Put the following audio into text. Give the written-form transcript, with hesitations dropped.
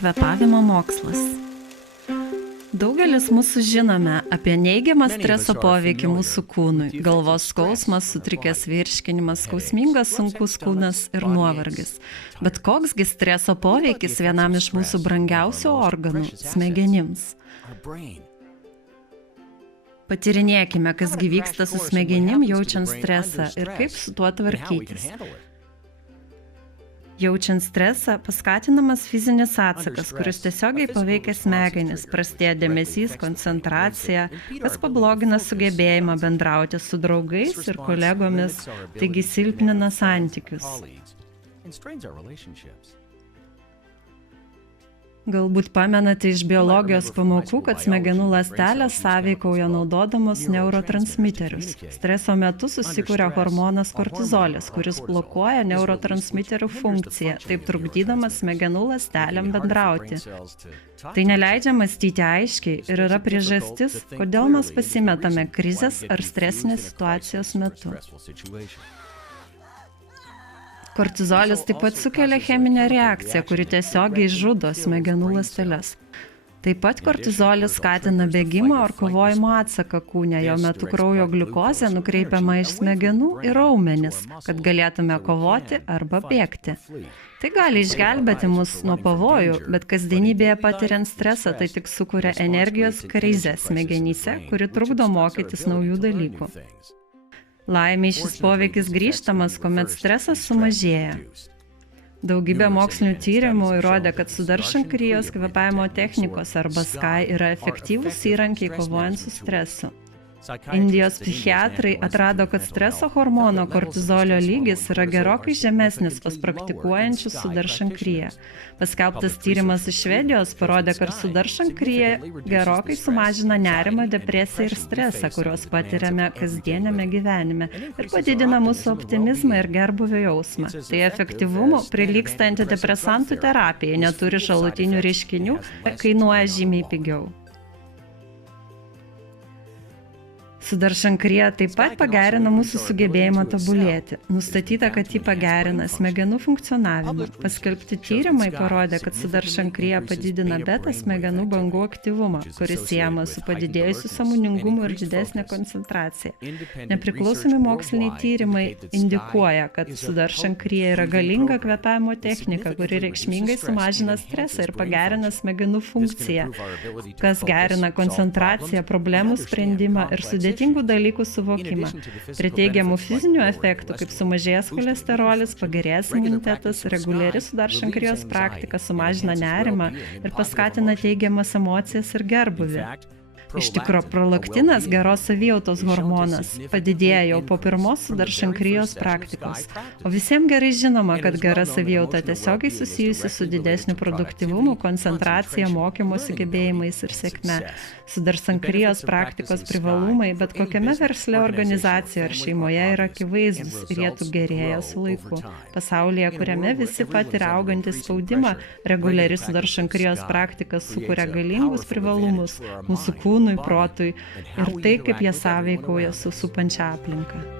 Kvėpavimo mokslas. Daugelis mūsų žinome apie neigiamą streso poveikį mūsų kūnui, galvos skausmas, sutrikęs virškinimas, skausmingas sunkus kūnas ir nuovargis. Bet koksgi streso poveikis vienam iš mūsų brangiausių organų – smegenims? Patyrinėkime, kas gi vyksta su smegenim jaučiant stresą ir kaip su tuo tvarkytis. Jaučiant stresą, paskatinamas fizinis atsakas, kuris tiesiogiai paveikia smegenis, prastėja dėmesys, koncentracija, kas pablogina sugebėjimą bendrauti su draugais ir kolegomis, taigi silpnina santykius. Galbūt pamenate iš biologijos pamokų, kad smegenų ląstelės sąveikauja naudodamos neurotransmiterius. Streso metu susikuria hormonas kortizolis, kuris blokuoja neurotransmiterių funkciją, taip trukdydamas smegenų ląstelėm bendrauti. Tai neleidžia mąstyti aiškiai ir yra priežastis, kodėl mes pasimetame krizės ar stresinės situacijos metu. Kortizolis taip pat sukelia cheminę reakciją, kuri tiesiogiai žudo smegenų ląsteles. Taip pat kortizolis skatina bėgimo ar kovojimo atsaką kūne, jo metu kraujo gliukozė nukreipiama iš smegenų į raumenis, kad galėtume kovoti arba bėgti. Tai gali išgelbėti mus nuo pavojų, bet kasdienybėje patiriant stresą tai tik sukuria energijos krizę smegenyse, kuri trukdo mokytis naujų dalykų. Laimei šis poveikis grįžtamas, kuomet stresas sumažėja. Daugybė mokslinių tyrimų įrodė, kad sudaršankrijos kvėpavimo technikos arba SKY yra efektyvūs įrankiai kovojant su stresu. Indijos psichiatrai atrado, kad streso hormono kortizolio lygis yra gerokai žemesnis pas praktikuojančius sudaršankriją. Paskelbtas tyrimas iš Švedijos parodė, kad sudaršankrija gerokai sumažina nerimą, depresiją ir stresą, kuriuos patiriame kasdieniame gyvenime ir padidina mūsų optimizmą ir gerbūvio jausmą. Tai efektyvumu prilygsta antidepresantų terapijai, neturi šalutinių reiškinių, kainuoja žymiai pigiau. Sudaršankrija taip pat pagerina mūsų sugebėjimą tobulėti. Nustatyta, kad ji pagerina smegenų funkcionavimą. Paskelbti tyrimai parodė, kad sudaršankrija padidina beta smegenų bangų aktyvumą, kuris siejamas su padidėjusiu sąmoningumu ir didesnė koncentracija. Nepriklausomi moksliniai tyrimai indikuoja, kad sudaršankrija yra galinga kvėpavimo technika, kuri reikšmingai sumažina stresą ir pagerina smegenų funkciją, kas gerina koncentraciją, problemų sprendimą ir sudėtingų dalykų suvokimą. Prie teigiamų fizinių efektų, kaip sumažėjęs cholesterolis, pagerėjęs imunitetas, reguliari sudaršankrijos praktika sumažina nerimą ir paskatina teigiamas emocijas ir gerbūvį. Iš tikro, prolaktinas, geros savijautos hormonas, padidėja jau po pirmos sudaršankrijos praktikos. O visiems gerai žinoma, kad gera savijauta tiesiogiai susijusi su didesniu produktyvumu, koncentracija, mokymosi gebėjimais ir sėkme. Sudaršankrijos praktikos privalumai bet kokiame versle, organizacijoje ar šeimoje yra akivaizdus ir jie tik gerėja su laiku. Pasaulyje, kuriame visi patiria augantį spaudimą, reguliari sudaršankrijos praktika sukuria galingus privalumus mūsų kūnui, protui ir tai, kaip jie sąveikauja su supančia aplinka.